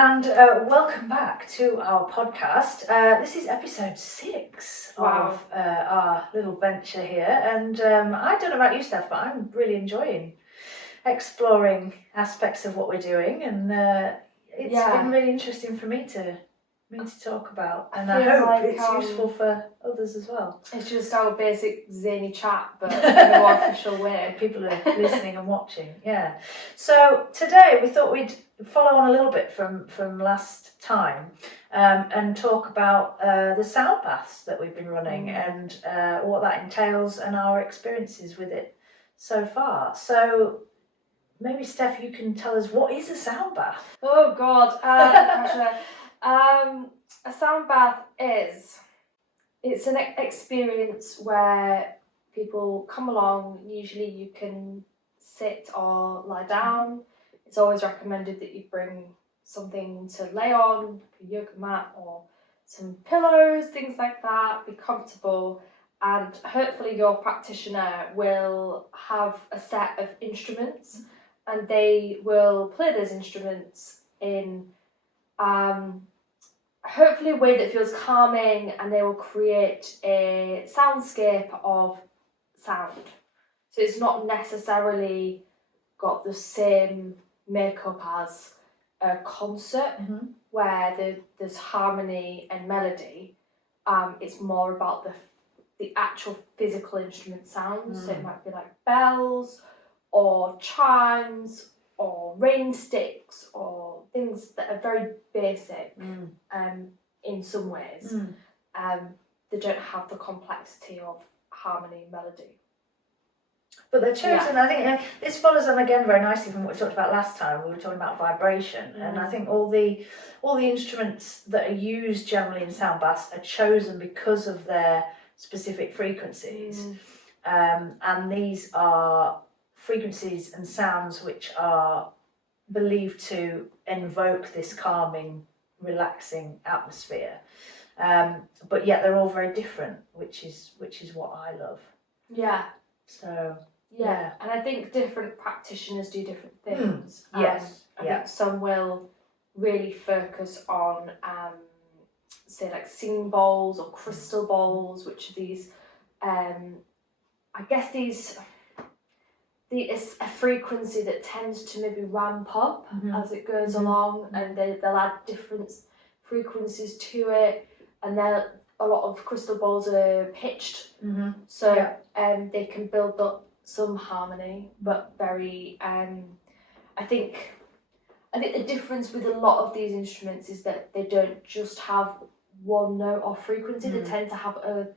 and welcome back to our podcast. This is episode 6 of our little venture here, and I don't know about you, Steph, but I'm really enjoying exploring aspects of what we're doing, and it's been really interesting for me to talk about, and I hope like, it's useful for others as well. It's just our basic zany chat, but in a more official way. People are listening and watching, yeah. So today we thought we'd follow on a little bit from last time and talk about the sound baths that we've been running and what that entails and our experiences with it so far. So maybe, Steph, you can tell us, what is a sound bath? Oh God, a sound bath it's an experience where people come along. Usually you can sit or lie down. It's always recommended that you bring something to lay on, a yoga mat or some pillows, things like that. Be comfortable, and hopefully your practitioner will have a set of instruments and they will play those instruments in hopefully a way that feels calming, and they will create a soundscape of sound. So it's not necessarily got the same makeup as a concert where there's harmony and melody. It's more about the actual physical instrument sounds. So it might be like bells or chimes or rain sticks or things that are very basic in some ways. They don't have the complexity of harmony and melody. But they're chosen, I think this follows on again very nicely from what we talked about last time. We were talking about vibration, and I think all the instruments that are used generally in sound baths are chosen because of their specific frequencies. And these are frequencies and sounds which are believed to invoke this calming, relaxing atmosphere. But yet they're all very different, which is what I love. Yeah. So yeah, and I think different practitioners do different things. I think some will really focus on say like singing bowls or crystal bowls, which are these it's a frequency that tends to maybe ramp up as it goes along, and they'll add different frequencies to it, and a lot of crystal bowls are pitched, so they can build up some harmony, but very I think the difference with a lot of these instruments is that they don't just have one note or frequency. They tend to have a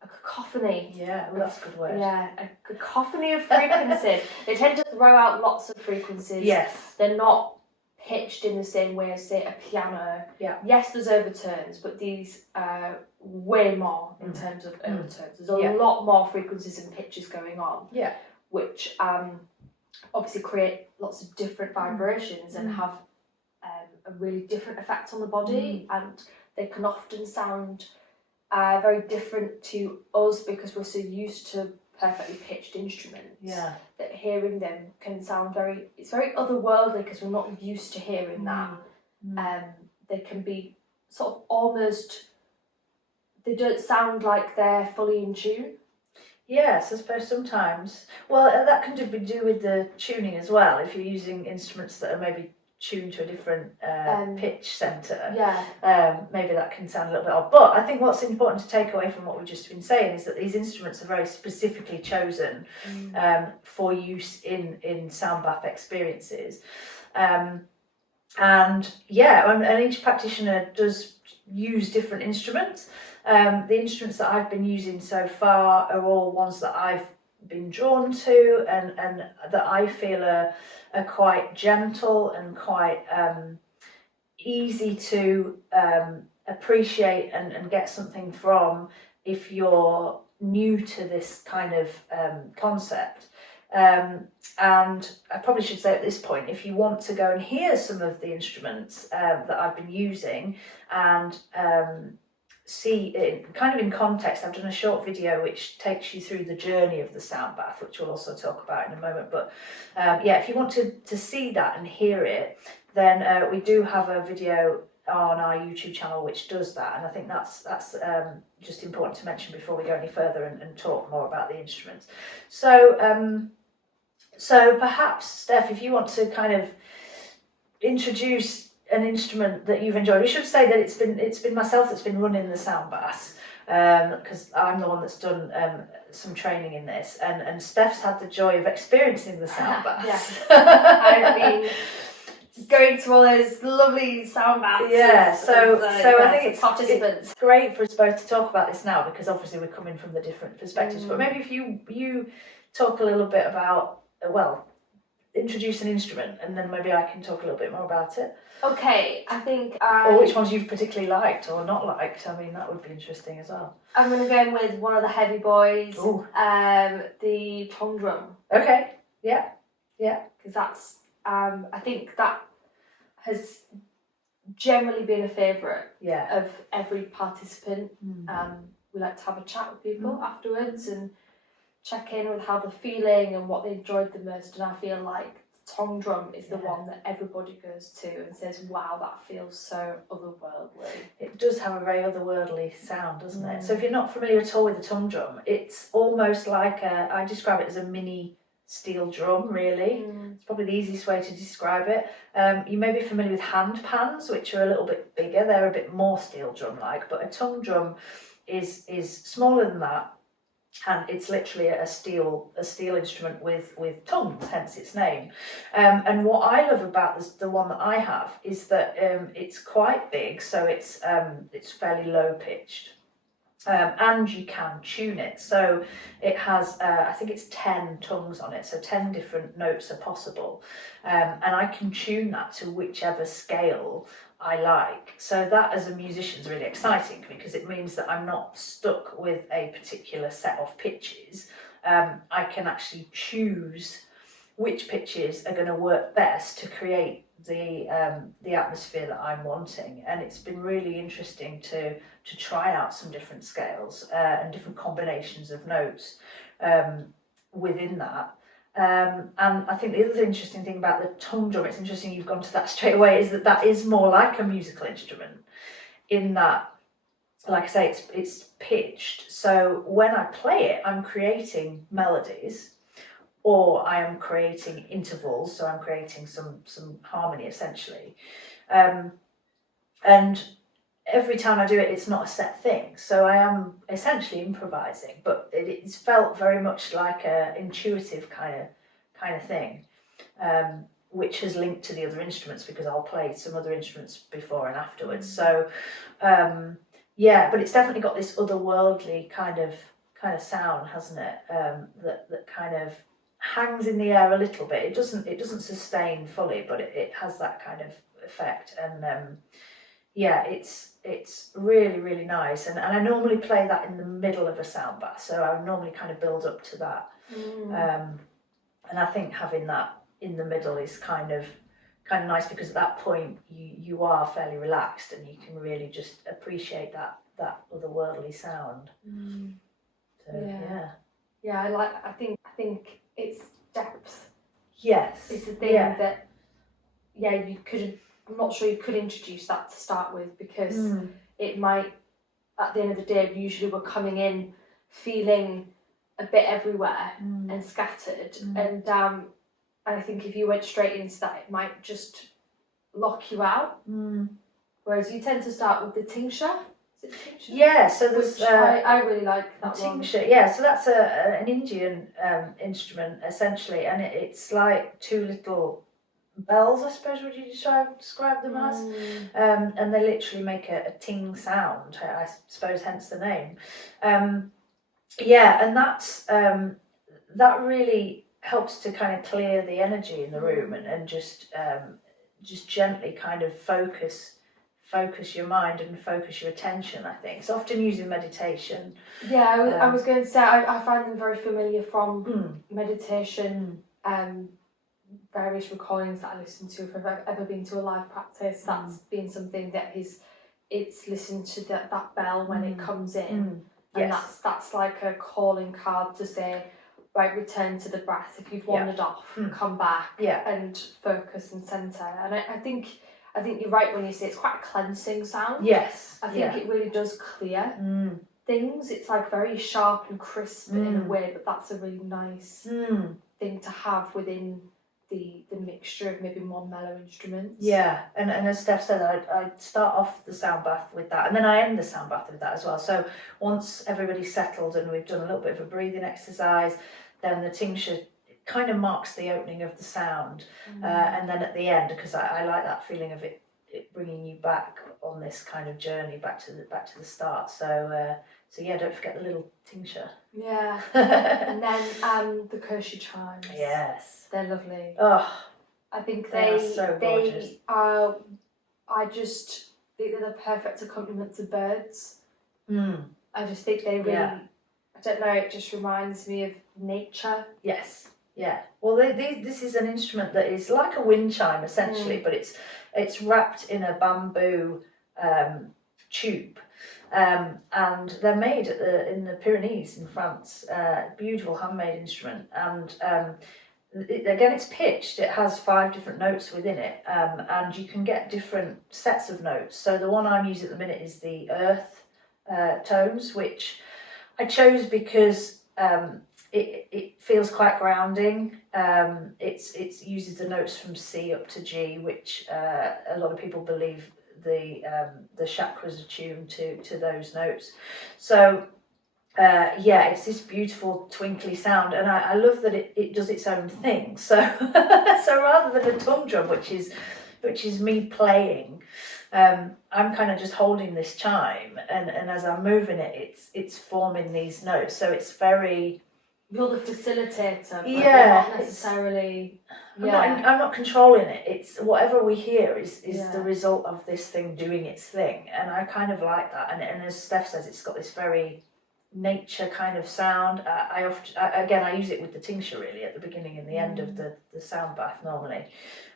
cacophony. Yeah, well, that's a good word. Yeah, a cacophony of frequencies. They tend to throw out lots of frequencies. Yes. They're not pitched in the same way as, say, a piano. Yeah. Yes, there's overtones, but these are way more in terms of overtones. There's a lot more frequencies and pitches going on. Yeah. Which obviously create lots of different vibrations and have a really different effect on the body, and they can often sound very different to us because we're so used to perfectly pitched instruments that hearing them can sound very otherworldly because we're not used to hearing that. They can be sort of almost, they don't sound like they're fully in tune. Yes, I suppose sometimes. Well, that can do with the tuning as well. If you're using instruments that are maybe tuned to a different pitch centre, maybe that can sound a little bit odd. But I think what's important to take away from what we've just been saying is that these instruments are very specifically chosen for use in sound bath experiences. And each practitioner does use different instruments. The instruments that I've been using so far are all ones that I've been drawn to and that I feel are quite gentle and quite easy to appreciate and get something from if you're new to this kind of concept. And I probably should say at this point, if you want to go and hear some of the instruments that I've been using and see it kind of in context, I've done a short video which takes you through the journey of the sound bath, which we'll also talk about in a moment. But if you want to see that and hear it, then we do have a video on our YouTube channel which does that, and I think that's just important to mention before we go any further and talk more about the instruments. So so perhaps, Steph, if you want to kind of introduce an instrument that you've enjoyed. We should say that it's been myself that's been running the sound baths, because I'm the one that's done some training in this, and Steph's had the joy of experiencing the sound baths. Yes, I've been going to all those lovely sound baths. Yeah, so I think it's participants. It's great for us both to talk about this now, because obviously we're coming from the different perspectives. But maybe if you talk a little bit about, well, introduce an instrument, and then maybe I can talk a little bit more about it. Okay, I think or which ones you've particularly liked or not liked. I mean, that would be interesting as well. I'm going to go in with one of the heavy boys. Ooh. The tongue drum. Okay, yeah, Because that's, I think that has generally been a favourite of every participant. We like to have a chat with people afterwards and check in with how they're feeling and what they enjoyed the most, and I feel like the tongue drum is the one that everybody goes to and says, wow, that feels so otherworldly. It does have a very otherworldly sound, doesn't it? So if you're not familiar at all with the tongue drum, it's almost like I describe it as a mini steel drum, really. It's probably the easiest way to describe it. You may be familiar with hand pans, which are a little bit bigger. They're a bit more steel drum like, but a tongue drum is smaller than that. And it's literally a steel instrument with tongues, hence its name. And what I love about the one that I have is that it's quite big, so it's fairly low pitched, and you can tune it. So it has I think it's 10 tongues on it, so 10 different notes are possible, and I can tune that to whichever scale I like. So that as a musician is really exciting, because it means that I'm not stuck with a particular set of pitches. I can actually choose which pitches are going to work best to create the atmosphere that I'm wanting. And it's been really interesting to try out some different scales and different combinations of notes within that. And I think the other interesting thing about the tongue drum, it's interesting you've gone to that straight away, is that is more like a musical instrument, in that, like I say, it's pitched. So when I play it, I'm creating melodies, or I am creating intervals, so I'm creating some harmony essentially. And every time I do it, it's not a set thing. So I am essentially improvising, but it's felt very much like a intuitive kind of thing, which has linked to the other instruments, because I'll play some other instruments before and afterwards. So but it's definitely got this otherworldly kind of sound, hasn't it? That kind of hangs in the air a little bit. It doesn't sustain fully, but it has that kind of effect. And it's really, really nice. And I normally play that in the middle of a sound bath, so I normally kind of build up to that. And I think having that in the middle is kind of nice, because at that point you are fairly relaxed and you can really just appreciate that otherworldly sound. I think it's depth. Yes, it's the thing that you could. I'm not sure you could introduce that to start with, because it might, at the end of the day, usually we're coming in feeling a bit everywhere and scattered, and I think if you went straight into that, it might just lock you out. Whereas you tend to start with the tincture. Is it tincture? Yeah, so there's I really like that tincture. one. Yeah, so that's an Indian instrument essentially, and it's like two little bells, I suppose, would you describe them as? And they literally make a ting sound, I suppose, hence the name. And that's that really helps to kind of clear the energy in the room and just gently kind of focus your mind and focus your attention. I think it's often used in meditation. I was going to say I find them very familiar from meditation. Various recordings that I listen to, if I've ever been to a live practice, that's been something that it's listened to that bell when it comes in, and that's like a calling card to say, right, return to the breath. If you've wandered off, come back and focus and centre. And I think you're right when you say it's quite a cleansing sound. Yes. I think it really does clear things. It's like very sharp and crisp in a way, but that's a really nice thing to have within the mixture of maybe more mellow instruments. Yeah, and as Steph said, I start off the sound bath with that, and then I end the sound bath with that as well. So once everybody's settled and we've done a little bit of a breathing exercise, then the tincture kind of marks the opening of the sound, and then at the end, because I like that feeling of it bringing you back on this kind of journey back to the start. So yeah, don't forget the little tincture. Yeah, and then the Kershey chimes. Yes, they're lovely. Oh, I think they are so gorgeous. I just think they're the perfect accompaniment to birds. I just think they really. I don't know. It just reminds me of nature. Yes. Yeah. Well, this is an instrument that is like a wind chime essentially, but it's wrapped in a bamboo tube, and they're made in the Pyrenees in France. Beautiful handmade instrument, and again it's pitched. It has 5 different notes within it, and you can get different sets of notes. So the one I'm using at the minute is the earth tones, which I chose because it feels quite grounding. It uses the notes from C up to G, which a lot of people believe the chakras are tuned to those notes. So it's this beautiful twinkly sound, and I love that it does its own thing. So so rather than a tongue drum, which is me playing, I'm kind of just holding this chime, and as I'm moving it, it's forming these notes. So it's very. You're the facilitator, but you're not necessarily. I'm not controlling it. It's whatever we hear is the result of this thing doing its thing, and I kind of like that. And as Steph says, it's got this very nature kind of sound. I use it with the tincture really at the beginning and the end of the sound bath normally.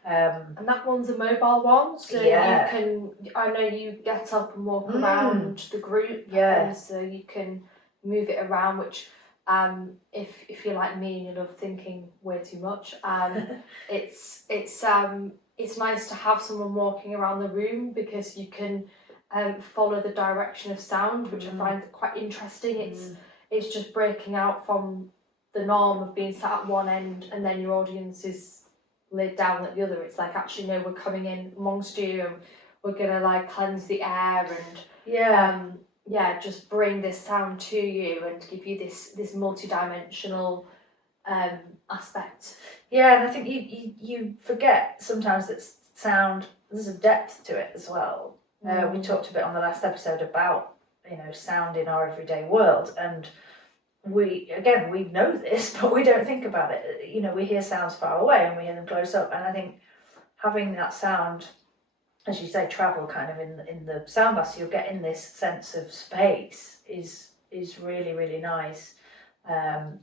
And that one's a mobile one, so you can. I know you get up and walk around the group, so you can move it around, which. If you're like me and you love thinking way too much, it's nice to have someone walking around the room because you can follow the direction of sound, which I find quite interesting. It's just breaking out from the norm of being sat at one end and then your audience is laid down at the other. It's like, actually no, we're coming in amongst you and we're gonna like cleanse the air and just bring this sound to you and give you this multi-dimensional aspect. Yeah, and I think you forget sometimes that sound, there's a depth to it as well. We talked a bit on the last episode about sound in our everyday world, and we know this, but we don't think about it. We hear sounds far away and we hear them close up, and I think having that sound, as you say, travel kind of in the sound bath, so you're getting this sense of space is really, really nice.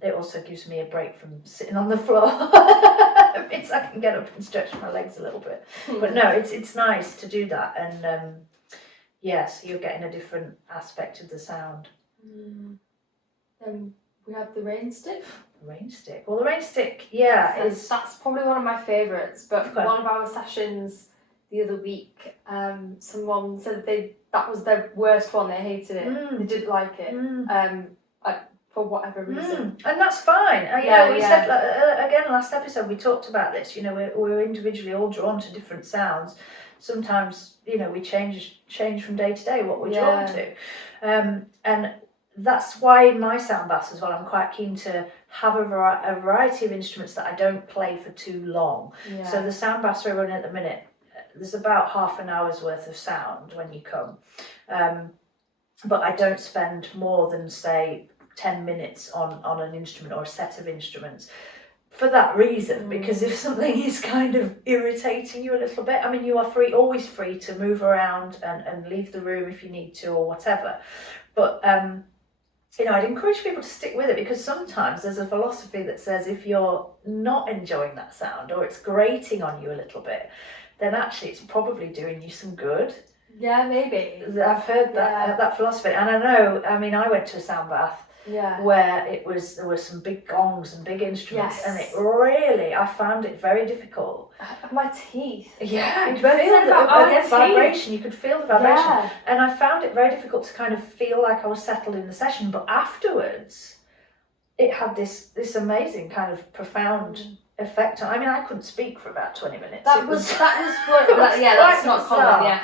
It also gives me a break from sitting on the floor. It means I can get up and stretch my legs a little bit. But no, it's nice to do that, and so you're getting a different aspect of the sound. Then we have the rain stick. Rain stick. Well, the rain stick, that's probably one of my favourites. But one of our sessions the other week, someone said that was their worst one. They hated it. They didn't like it. For whatever reason, and that's fine. We said again last episode we talked about this. We're individually all drawn to different sounds. Sometimes we change from day to day what we're drawn to, and that's why in my sound baths as well, I'm quite keen to have a variety of instruments that I don't play for too long. So the sound baths we're running at the minute, there's about half an hour's worth of sound when you come, but I don't spend more than say 10 minutes on an instrument or a set of instruments for that reason, because if something is kind of irritating you a little bit, I mean, you are always free to move around and leave the room if you need to or whatever, but I'd encourage people to stick with it, because sometimes there's a philosophy that says if you're not enjoying that sound or it's grating on you a little bit, then actually it's probably doing you some good. Yeah, maybe. I've heard that philosophy, and I know. I mean, I went to a sound bath where there were some big gongs and big instruments, and I found it very difficult. My teeth. Yeah, you could feel the vibration. You could feel the vibration, and I found it very difficult to kind of feel like I was settled in the session. But afterwards, it had this amazing kind of profound effect. I mean, I couldn't speak for about 20 minutes. That was that's not common.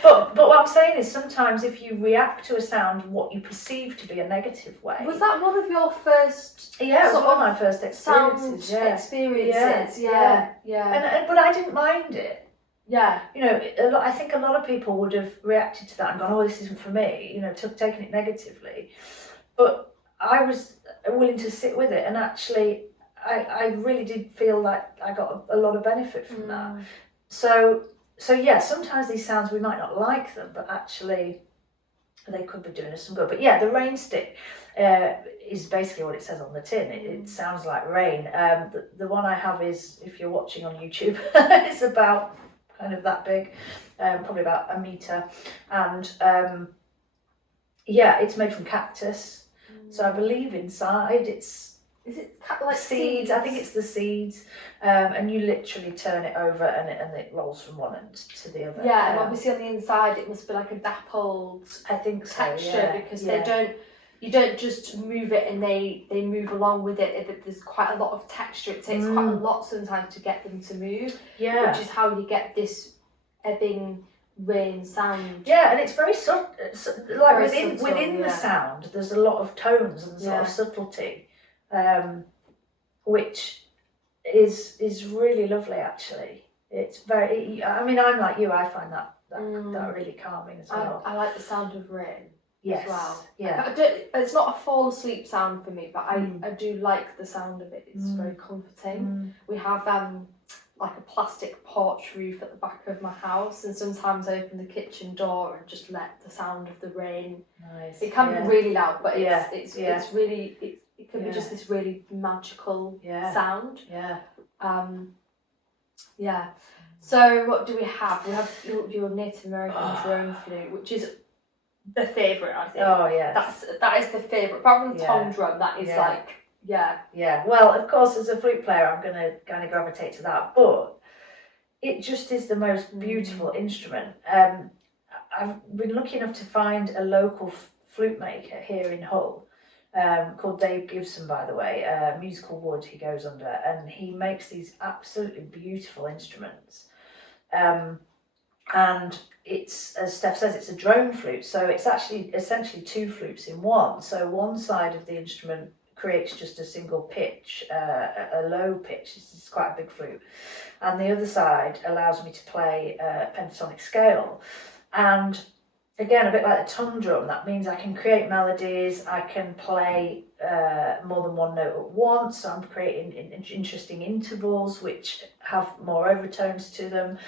but what I'm saying is, sometimes if you react to a sound what you perceive to be a negative way. Was that one of your first? Yeah, it was one of my first experiences. Experiences. But I didn't mind it. Yeah. You know, I think a lot of people would have reacted to that and gone, "Oh, this isn't for me." You know, taking it negatively. But I was willing to sit with it, and actually, I really did feel like I got a lot of benefit from that. So yeah, sometimes these sounds, we might not like them, but actually they could be doing us some good. But yeah, the rain stick is basically what it says on the tin. It sounds like rain. The one I have is, if you're watching on YouTube, it's about kind of that big, probably about a metre. And it's made from cactus. So I believe inside is it like seeds? I think it's the seeds, and you literally turn it over, and it rolls from one end to the other. Yeah, and obviously on the inside it must be like a dappled. I think texture, because you don't just move it and they move along with it. There's quite a lot of texture. It takes quite a lot sometimes to get them to move. Yeah, which is how you get this ebbing rain sound. Yeah, and it's very subtle. Like within the sound, there's a lot of tones and sort of subtlety. Which is really lovely, actually. It's very. I mean, I'm like you. I find that really calming as well. I like the sound of rain. Yes. As well. Yeah. It's not a fall asleep sound for me, but I do like the sound of it. It's very comforting. We have like a plastic porch roof at the back of my house, and sometimes I open the kitchen door and just let the sound of the rain. Nice. It can be really loud, but it's really it can be just this really magical sound. Yeah. So what do we have? We have your Native American drone flute, which is the favourite, I think. Oh yeah. That is the favourite. Apart from the tom drum, that is like. Yeah. Well, of course, as a flute player, I'm going to kind of gravitate to that, but it just is the most beautiful instrument. I've been lucky enough to find a local flute maker here in Hull, called Dave Gibson, by the way, Musical Wood he goes under, and he makes these absolutely beautiful instruments. And it's, as Steph says, it's a drone flute, so it's actually essentially two flutes in one. So one side of the instrument creates just a single pitch, a low pitch. It's quite a big flute, and the other side allows me to play a pentatonic scale. And again, a bit like the tom drum, that means I can create melodies, I can play more than one note at once, so I'm creating interesting intervals which have more overtones to them.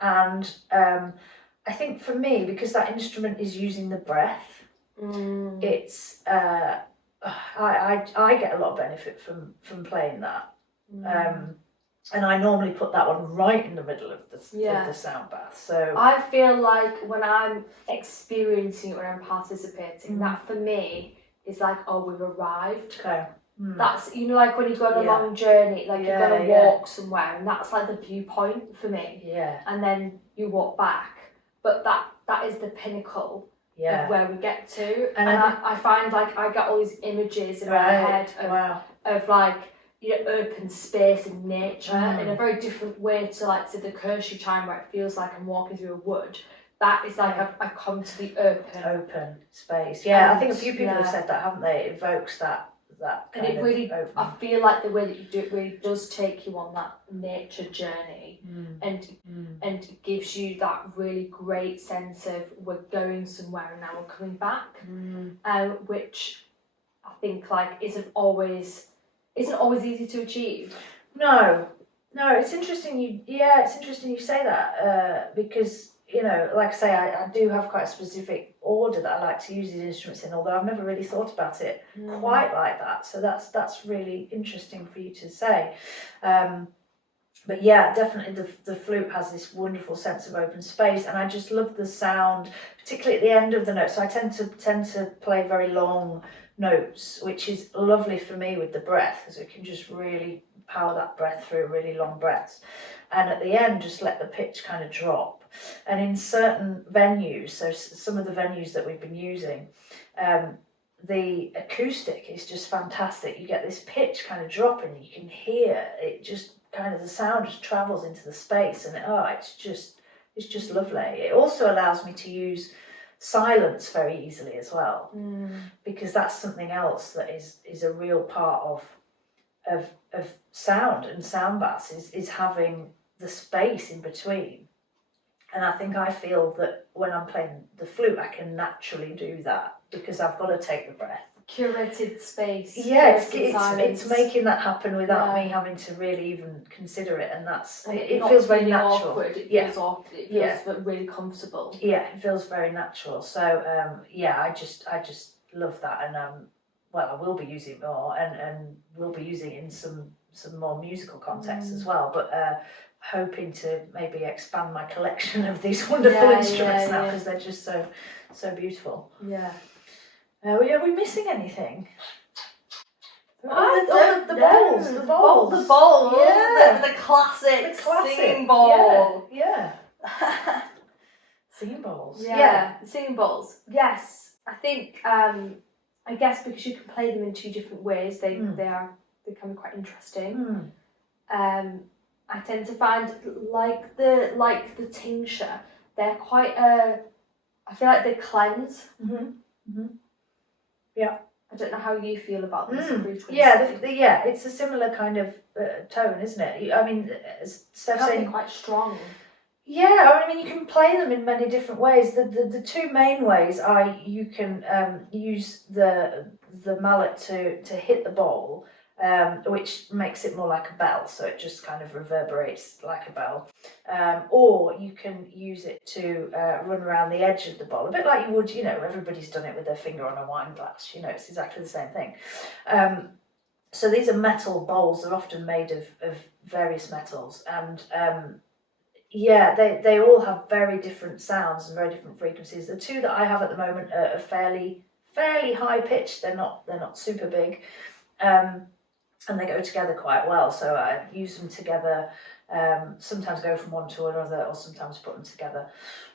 And I think for me, because that instrument is using the breath, it's I get a lot of benefit from playing that. And I normally put that one right in the middle of the sound bath. So I feel like when I'm experiencing it, when I'm participating, that for me is like, oh, we've arrived. Okay. That's, you know, like when you go on a long journey, like you're going to walk somewhere, and that's like the viewpoint for me. Yeah. And then you walk back. But that is the pinnacle of where we get to. And I find like I get all these images in my head of like, you know, open space and nature in a very different way to like to the Kershey chime, where it feels like I'm walking through a wood. That is like I've come to the open space. Yeah, I think a few people have said that, haven't they? It evokes that kind and it really, open. I feel like the way that you do it really does take you on that nature journey, and it gives you that really great sense of we're going somewhere and now we're coming back, which I think like isn't always easy to achieve. No, it's interesting you say that, because, you know, like I say, I do have quite a specific order that I like to use these instruments in, although I've never really thought about it quite like that. So that's really interesting for you to say. but yeah, definitely the flute has this wonderful sense of open space, and I just love the sound, particularly at the end of the note. So I tend to play very long notes, which is lovely for me with the breath, because we can just really power that breath through really long breaths. And at the end, just let the pitch kind of drop. And in certain venues, so some of the venues that we've been using, the acoustic is just fantastic. You get this pitch kind of dropping, you can hear it, just kind of the sound just travels into the space, and it's just lovely. It also allows me to use silence very easily as well, because that's something else that is a real part of sound and sound baths is having the space in between. And I feel that when I'm playing the flute, I can naturally do that because I've got to take the breath. Curated space. Yeah, curated it's making that happen without me having to really even consider it, and that's it not feels very feeling natural. Awkward. It feels awkward. It feels really comfortable. Yeah, it feels very natural. So I just love that, and I will be using it more, and we'll be using it in some more musical contexts as well. But hoping to maybe expand my collection of these wonderful instruments now, because they're just so beautiful. Yeah. Are we missing anything? The bowls. The bowls. Yeah. The classic singing bowl. Yeah. Singing bowls. Yeah. Singing bowls. Yes. I think I guess because you can play them in two different ways, they can be quite interesting. I tend to find like the tincture, they're quite I feel like they cleanse. Yeah. I don't know how you feel about this frequency. Yeah, it's a similar kind of tone, isn't it? I mean, Steph's saying quite strong. Yeah, I mean, you can play them in many different ways. The two main ways are you can use the mallet to hit the bowl, which makes it more like a bell, so it just kind of reverberates like a bell. Or you can use it to run around the edge of the bowl, a bit like you would, everybody's done it with their finger on a wine glass, it's exactly the same thing. So these are metal bowls, they're often made of various metals, and they all have very different sounds and very different frequencies. The two that I have at the moment are fairly high pitched, they're not super big. And they go together quite well, so I use them together, sometimes go from one to another, or sometimes put them together.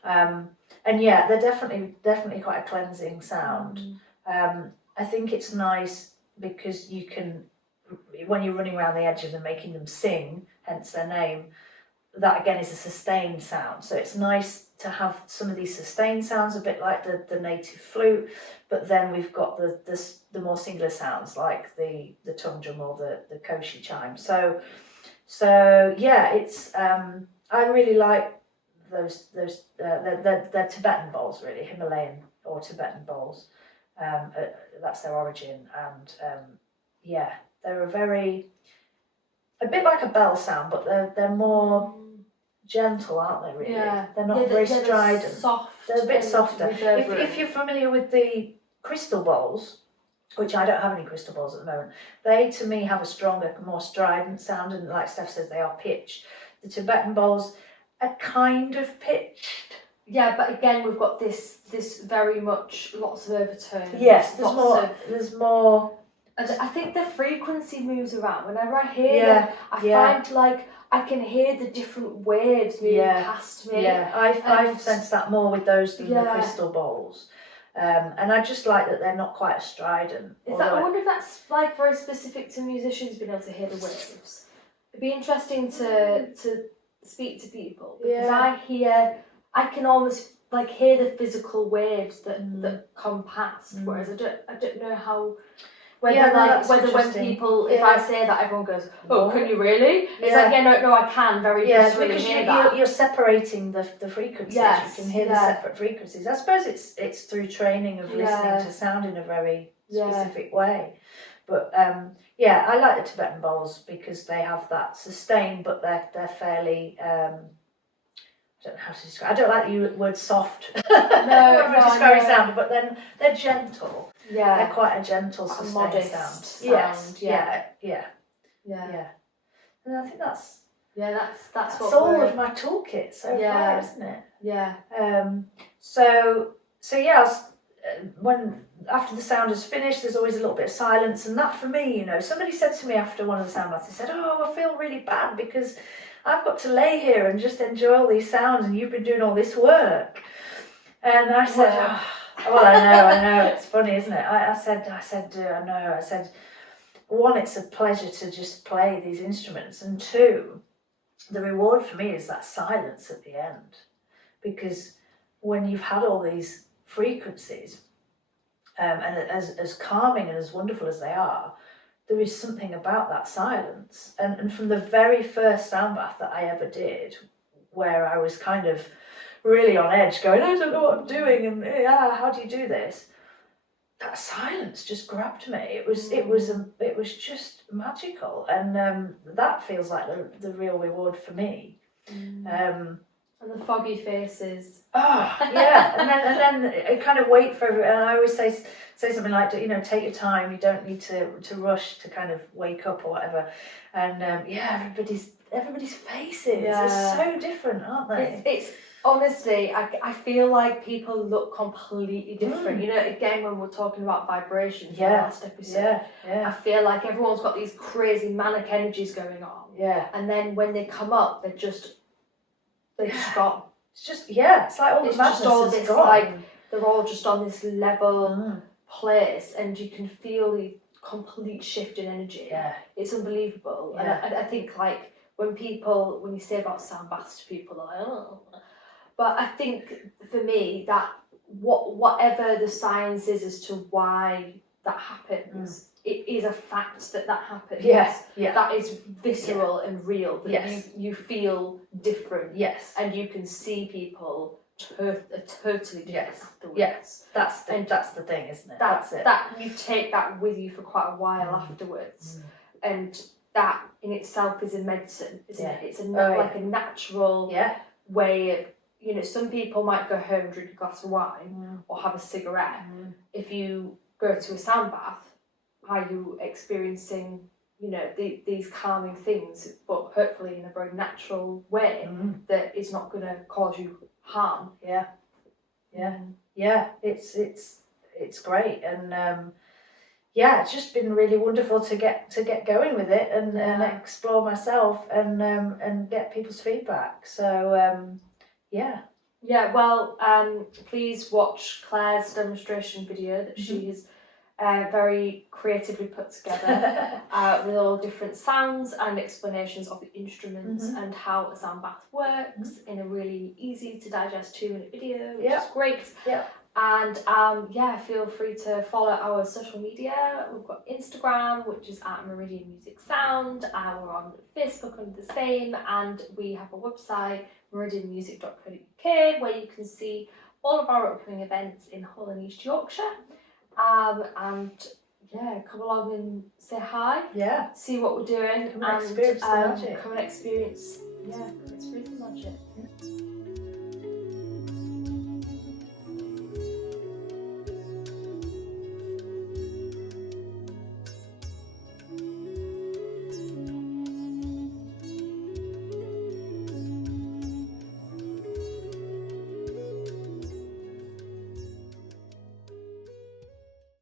They're definitely quite a cleansing sound. I think it's nice because you can, when you're running around the edge of them, making them sing, hence their name, that again is a sustained sound. So it's nice to have some of these sustained sounds, a bit like the native flute, but then we've got the more singular sounds like the tongue drum or the koshi chime. So it's I really like those they're Tibetan bowls, really, Himalayan or Tibetan bowls. That's their origin, and they're a bit like a bell sound, but they're more gentle, aren't they, really? Yeah. They're not very strident. They're a bit softer. If you're familiar with the crystal bowls, which I don't have any crystal bowls at the moment, they to me have a stronger, more strident sound, and like Steph says, they are pitched. The Tibetan bowls are kind of pitched. Yeah, but again, we've got this very much lots of overtones. Yes, there's more. And I think the frequency moves around. Whenever I hear them, I find like I can hear the different waves moving past me. Yeah, I've sensed that more with those than the crystal bowls. And I just like that they're not quite as strident. I wonder if that's like very specific to musicians being able to hear the waves. It'd be interesting to speak to people, because I can almost like hear the physical waves that come past, whereas I don't know how. Whether when people, if I say that, everyone goes, "Oh, can you really?" It's like, no, I can very easily because hear that. You're separating the frequencies. Yes, you can hear the separate frequencies. I suppose it's through training of listening to sound in a very specific way. But I like the Tibetan bowls because they have that sustain, but they're fairly. I don't know how to describe. I don't like the word soft. No, describing sound, but then they're gentle. Yeah, they're quite a gentle, sustained sound. Yes, yeah. And I think that's Yeah, that's That's what all of my toolkit so far, isn't it? Yeah. So yeah, when after the sound is finished, there's always a little bit of silence, and that for me, you know, somebody said to me after one of the sound baths, they said, "Oh, I feel really bad because I've got to lay here and just enjoy all these sounds, and you've been doing all this work." And I said, "Well, I know, it's funny, isn't it?" I said, I know. I said, one, it's a pleasure to just play these instruments, and two, the reward for me is that silence at the end, because when you've had all these frequencies, and as calming and as wonderful as they are, there is something about that silence. And from the very first sound bath that I ever did, where I was kind of really on edge, going, I don't know what I'm doing, and how do you do this? That silence just grabbed me. It was just magical, and that feels like the real reward for me. And the foggy faces. Oh yeah, and then I kind of wait for and I always say something like, you know, take your time. You don't need to rush to kind of wake up or whatever. And everybody's faces are so different, aren't they? It's honestly, I feel like people look completely different. You know, again, when we're talking about vibrations in the last episode, I feel like everyone's got these crazy manic energies going on. Yeah. And then when they come up, they're just gone. It's just it's like all the madness is gone. Like they're all just on this level place, and you can feel the complete shift in energy. Yeah. It's unbelievable. Yeah. And I think like when you say about sound baths to people, they're like, oh. But I think for me that whatever the science is as to why that happens, it is a fact that happens. Yes, that is visceral and real. That you feel different. Yes, and you can see people totally different afterwards. Yes, that's the thing, isn't it? That's it. That you take that with you for quite a while afterwards, and that in itself is a medicine, isn't it? It's like a natural way of. You know, some people might go home, drink a glass of wine or have a cigarette. If you go to a sound bath, are you experiencing, you know, these calming things, but hopefully in a very natural way that is not going to cause you harm? Yeah. It's great, and it's just been really wonderful to get going with it and explore myself and get people's feedback. So. Well, please watch Claire's demonstration video that she has very creatively put together with all different sounds and explanations of the instruments and how a sound bath works in a really easy to digest 2-minute video, which is great. And feel free to follow our social media. We've got Instagram, which is at Meridian Music Sound. We're on Facebook under the same, and we have a website, meridianmusic.co.uk, where you can see all of our upcoming events in Hull and East Yorkshire. Come along and say hi. Yeah. See what we're doing. Come and experience the magic. Come and experience the magic. Yeah.